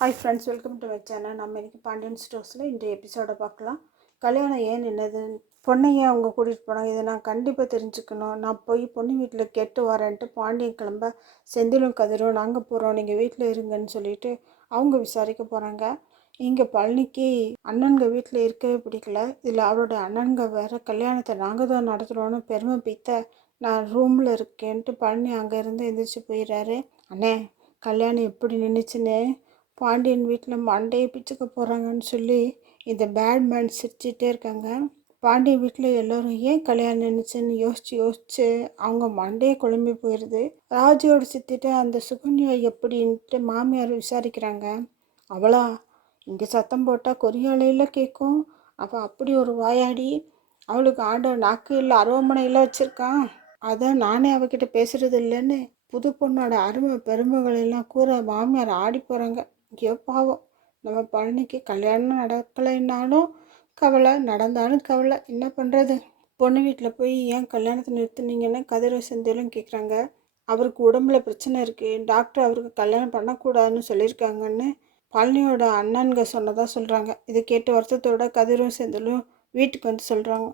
Hi friends, welcome to my channel. நம்ம இன்றைக்கி பாண்டியன் ஸ்டோர்ஸில் இன்றைய எபிசோடை பார்க்கலாம். கல்யாணம் ஏன் நின்னது, பொண்ணை ஏன் அவங்க கூட்டிகிட்டு போனாங்க, இதை நான் கண்டிப்பாக தெரிஞ்சுக்கணும். நான் போய் பொண்ணு வீட்டில் கேட்டு வரேன்ட்டு பாண்டியன் கிளம்ப செந்திலும் கதிரும் நாங்கள் போகிறோம், நீங்கள் வீட்டில் இருங்கன்னு சொல்லிட்டு அவங்க விசாரிக்க போகிறாங்க. இங்கே பழனிக்கு அண்ணன்க வீட்டில் இருக்கவே பிடிக்கல. இதில் அவரோட அண்ணன்க வேறு கல்யாணத்தை நாங்கள் தான் நடத்துகிறோன்னு பெருமை பீத்த நான் ரூமில் இருக்கேன்ட்டு பழனி அங்கேருந்து எந்திரிச்சு போயிடுறாரு. அண்ணே, கல்யாணம் எப்படி நின்றுச்சுன்னு பாண்டியன் வீட்டில் மண்டையை பிச்சுக்க போகிறாங்கன்னு சொல்லி இந்த பேட்மேன் சிரிச்சிட்டே இருக்காங்க. பாண்டியன் வீட்டில் எல்லோரும் ஏன் கல்யாணம் நினைச்சுன்னு யோசிச்சு அவங்க மண்டையை குழம்பி போயிடுது. ராஜியோட சித்திட்டு அந்த சுகன்யா எப்படின்ட்டு மாமியார் விசாரிக்கிறாங்க. அவளா இங்கே சத்தம் போட்டால் கொரியாலையில் கேட்கும், அவள் அப்படி ஒரு வாயாடி, அவளுக்கு ஆண்டவன் நாக்கு இல்லை அருவமனையில் வச்சுருக்கான், அதான் நானே அவகிட்ட பேசுறது இல்லைன்னு புது பொண்ணோட அருமை பெருமைகளெல்லாம் கூற மாமியார் ஆடி போகிறாங்க. ஐயோ பாவம், நம்ம பழனிக்கு கல்யாணம் நடக்கலைன்னாலும் கவலை, நடந்தாலும் கவலை, என்ன பண்ணுறது. பொண்ணு வீட்டில் போய் ஏன் கல்யாணத்தை நிறுத்துனீங்கன்னு கதிர செந்திலும் கேட்குறாங்க. அவருக்கு உடம்புல பிரச்சனை இருக்குது, டாக்டர் அவருக்கு கல்யாணம் பண்ணக்கூடாதுன்னு சொல்லியிருக்காங்கன்னு பழனியோட அண்ணன்க சொன்னதாக சொல்கிறாங்க. இதை கேட்டு வருத்தத்தோட கதிரும் செந்திலும் வீட்டுக்கு வந்து சொல்கிறாங்க.